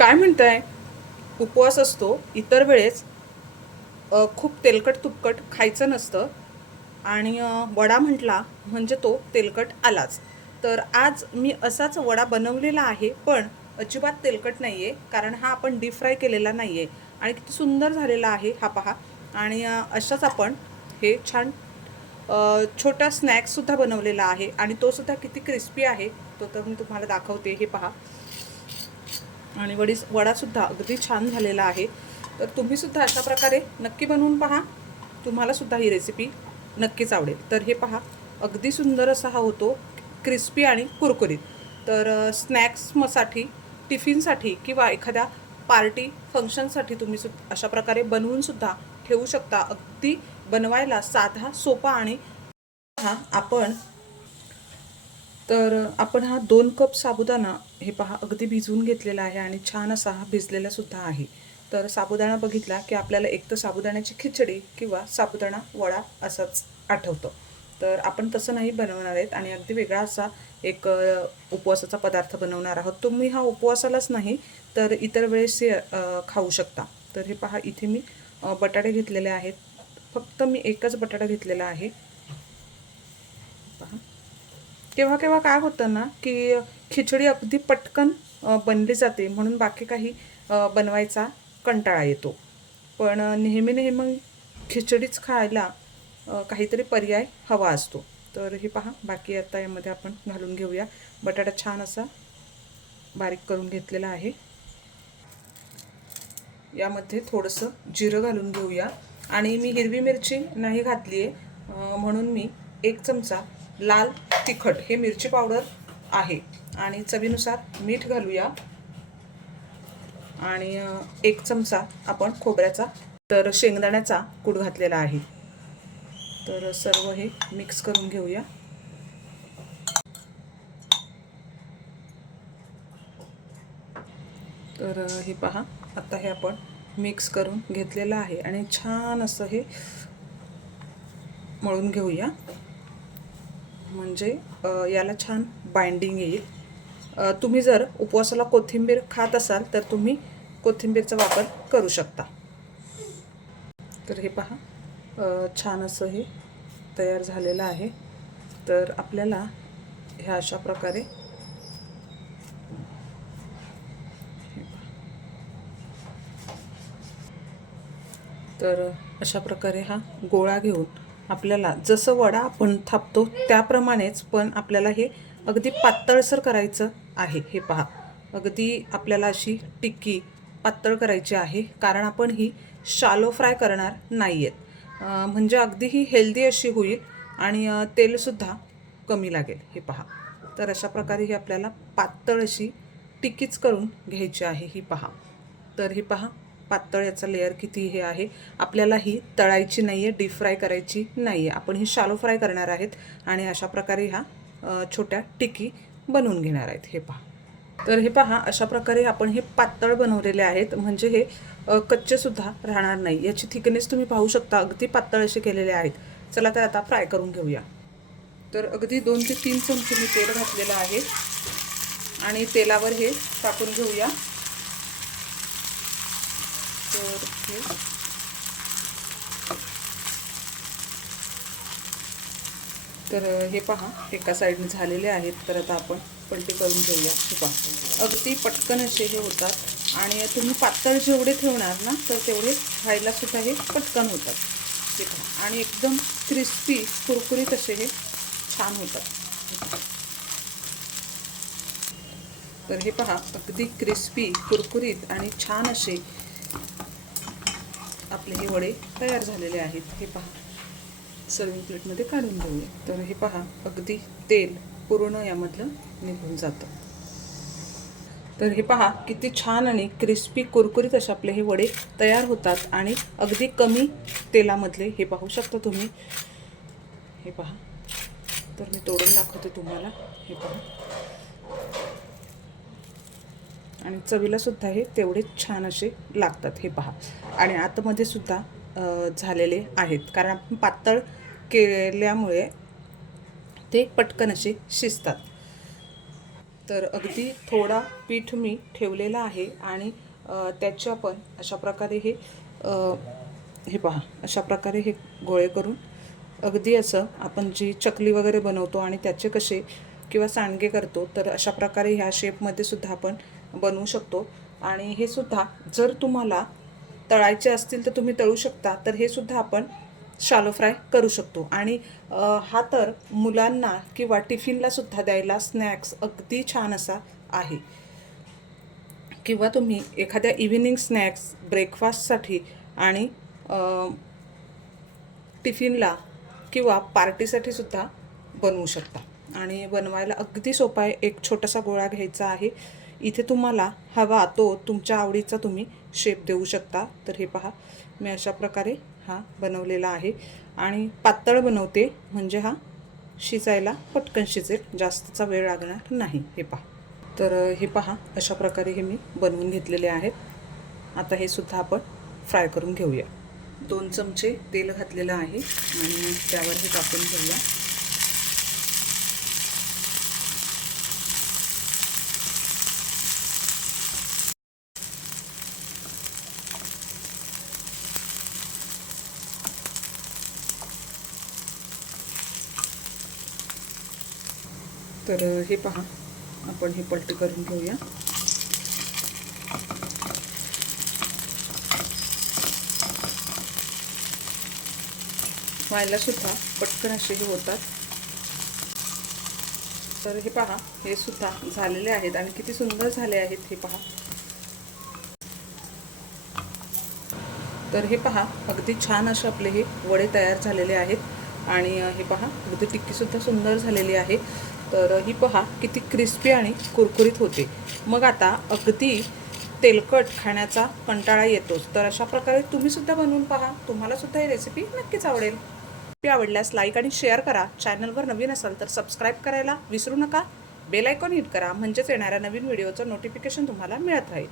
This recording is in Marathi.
काय म्हणताय? उपवास असतो इतर वेळेस खूप तेलकट तुपकट खायचं नसतं. आणि वडा म्हटला म्हणजे तो तेलकट आलाच. तर आज मी असाच वडा बनवलेला आहे पण अजिबात तेलकट नाही आहे कारण हा आपण डीप फ्राय केलेला नाही आहे आणि किती सुंदर झालेला आहे हा पहा. आणि अशाच आपण हे छान छोटा स्नॅक्ससुद्धा बनवलेला आहे. आणि तो सुद्धा किती क्रिस्पी आहे तो तर मी तुम्हाला दाखवते हे पहा. आणि वडी वडासुद्धा अगदी छान झालेला आहे. तर तुम्हीसुद्धा अशा प्रकारे नक्की बनवून पहा. तुम्हालासुद्धा ही रेसिपी नक्कीच आवडेल. तर हे पहा अगदी सुंदर असा हा होतो क्रिस्पी आणि कुरकुरीत. तर स्नॅक्स स्नॅक्ससाठी टिफिनसाठी किंवा एखाद्या पार्टी फंक्शनसाठी तुम्ही सु अशा प्रकारे बनवूनसुद्धा ठेवू शकता. अगदी बनवायला साधा सोपा आणि हा आपण तर आपण हा दोन कप साबुदाणा हे पहा अगदी भिजवून घेतलेला आहे आणि छान असा हा भिजलेला सुद्धा आहे. तर साबुदाणा बघितला की आपल्याला एक तर साबुदाण्याची खिचडी किंवा साबुदाणा वडा असाच आठवतो. तर आपण तसं नाही बनवणार आहेत आणि अगदी वेगळा असा एक उपवासाचा पदार्थ बनवणार आहोत. तुम्ही हा उपवासालाच नाही तर इतर वेळेस खाऊ शकता. तर हे पहा इथे मी बटाटे घेतलेले आहेत. फक्त मी एकच बटाटा घेतलेला आहे. केव्हा केव्हा काय होतं ना की खिचडी अगदी पटकन बनली जाते म्हणून बाकी काही बनवायचा कंटाळा येतो. पण नेहमी नेहमी खिचडीच खायला काहीतरी पर्याय हवा असतो. तर हे पहा बाकी आता यामध्ये आपण घालून घेऊया. बटाटा छान असा बारीक करून घेतलेला आहे. यामध्ये थोडंसं जिरं घालून घेऊया. आणि मी हिरवी मिरची नाही घातली आहे म्हणून मी एक चमचा लाल तिखट हे मिरची पावडर आहे. आणि चवीनुसार मीठ घालूया. आणि एक चमचा आपण खोबऱ्याचा तर शेंगदाण्याचा कूड घातलेला आहे. तर सर्व हे मिक्स करून घेऊया. तर हे पहा आता हे आपण मिक्स करून घेतलेलं आहे. आणि छान असं हे मळून घेऊया. म्हणजे याला छान बाइंडिंग येईल. तुम्ही जर उपवासाला कोथिंबीर खात असाल तर तुम्ही कोथिंबीरचा वापर करू शकता. तर हे पहा छान असं हे तयार झालेलं आहे. तर आपल्याला ह्या अशा प्रकारे तर अशा प्रकारे हा गोळा घेऊन आपल्याला जसं वडा आपण थापतो त्याप्रमाणेच पण आपल्याला हे अगदी पातळसर करायचं आहे. हे पहा. अगदी आपल्याला अशी टिक्की पातळ करायची आहे. कारण आपण ही शालो फ्राय करणार नाही आहेत म्हणजे अगदी ही हेल्दी अशी होईल आणि तेलसुद्धा कमी लागेल. हे पहा. तर अशा प्रकारे ही आपल्याला पातळ अशी टिक्कीच करून घ्यायची आहे. ही पहा. तर ही पहा. पातळ याचा लेअर किती हे आहे आपल्याला ही तळायची नाही आहे डीप फ्राय करायची नाही आहे आपण ही शालो फ्राय करणार आहेत आणि अशा प्रकारे ह्या छोट्या टिकी बनवून घेणार आहेत. हे पहा. तर हे पहा अशा प्रकारे आपण हे पातळ बनवलेले आहेत. म्हणजे हे कच्चेसुद्धा राहणार नाही. याची थिकनेस तुम्ही पाहू शकता. अगदी पातळ असे केलेले आहेत. चला तर आता फ्राय करून घेऊया. तर अगदी दोन ते तीन चमचे मी तेल घातलेलं आहे. आणि तेलावर हे टाकून घेऊया. तर हे तर हे पहा एका साईडने झालेले आहेत. तर आता आपण पलटी करून घेऊया. हे पहा. अगदी पटकन असे हे होतात. आणि तुम्ही पातळ जेवढे ठेवणार ना तर तेवढे खायला सुद्धा हे पटकन होतात. हे पहा. आणि एकदम क्रिस्पी कुरकुरीत असे हे छान होतात. तर हे पहा अगदी क्रिस्पी कुरकुरीत आणि छान असे आपले हे वडे तयार झालेले आहेत. हे पहा. सर्विंग प्लेटमध्ये काढून घेऊया. तर हे पहा अगदी तेल पूर्ण यामधलं निघून जातं. तर हे पहा किती छान आणि क्रिस्पी कुरकुरीत असे आपले हे वडे तयार होतात आणि अगदी कमी तेलामधले हे पाहू शकता तुम्ही. हे पहा. तर मी तोडून दाखवते तुम्हाला. हे पहा. आणि चवीला सुद्धा हे तेवढे छान असे लागतात हे पहा. आणि आतमध्ये सुद्धा झालेले आहेत. कारण आपण पातळ केल्यामुळे ते पटकन असे शिजतात. तर अगदी थोडा पीठ मी ठेवलेला आहे आणि त्याच्या पण अशा प्रकारे हे हे पहा. अशा प्रकारे हे गोळे करून अगदी असं आपण जी चकली वगैरे बनवतो आणि त्याचे कसे किंवा सांडगे करतो तर अशा प्रकारे ह्या शेपमध्ये सुद्धा आपण बनवू शकतो. आणि हे सुद्धा जर तुम्हाला तळायचे असतील तर तुम्ही तळू शकता. तर हे सुद्धा आपण शालो फ्राय करू शकतो. आणि हा तर मुलांना किंवा टिफिनला सुद्धा द्यायला स्नॅक्स अगदी छान असा आहे. किंवा तुम्ही एखाद्या इव्हिनिंग स्नॅक्स ब्रेकफास्टसाठी आणि टिफिनला किंवा पार्टीसाठी सुद्धा बनवू शकता. आणि बनवायला अगदी सोपा आहे. एक छोटासा गोळा घ्यायचा आहे. इथे तुम्हाला हवा तो तुमच्या आवडीचा तुम्ही शेप देऊ शकता. तर हे पहा मी अशा प्रकारे हा बनवलेला आहे. आणि पातळ बनवते म्हणजे हा शिजायला पटकन शिजेल जास्तचा वेळ लागणार नाही हे पहा. तर हे पहा अशा प्रकारे हे मी बनवून घेतलेले आहेत. आता हे सुद्धा आपण फ्राय करून घेऊया. दोन चमचे तेल घातलेलं आहे आणि त्यावर हे टाकून घेऊया. तर हे पहा. आपण हे पलटी करून घेऊया. व्हायला सुद्धा पटकन असे हे होतात. तर हे पहा हे सुद्धा झालेले आहेत आणि किती सुंदर झाले आहेत हे पहा. तर हे पहा अगदी छान असे आपले हे वडे तयार झालेले आहेत. आणि हे पहा अगदी टिक्कीसुद्धा सुंदर झालेली आहे. तर ही पहा किती क्रिस्पी आणि कुरकुरीत होते. मग आता अगदी तेलकट खाण्याचा कंटाळा येतोच. तर अशा प्रकारे तुम्हीसुद्धा बनवून पहा. तुम्हालासुद्धा ही रेसिपी नक्कीच आवडेल. रेसिपी आवडल्यास लाईक आणि शेअर करा. चॅनलवर नवीन असाल तर सबस्क्राईब करायला विसरू नका. बेल आयकॉन हिट करा. म्हणजेच येणाऱ्या नवीन व्हिडिओचं नोटिफिकेशन तुम्हाला मिळत राहील.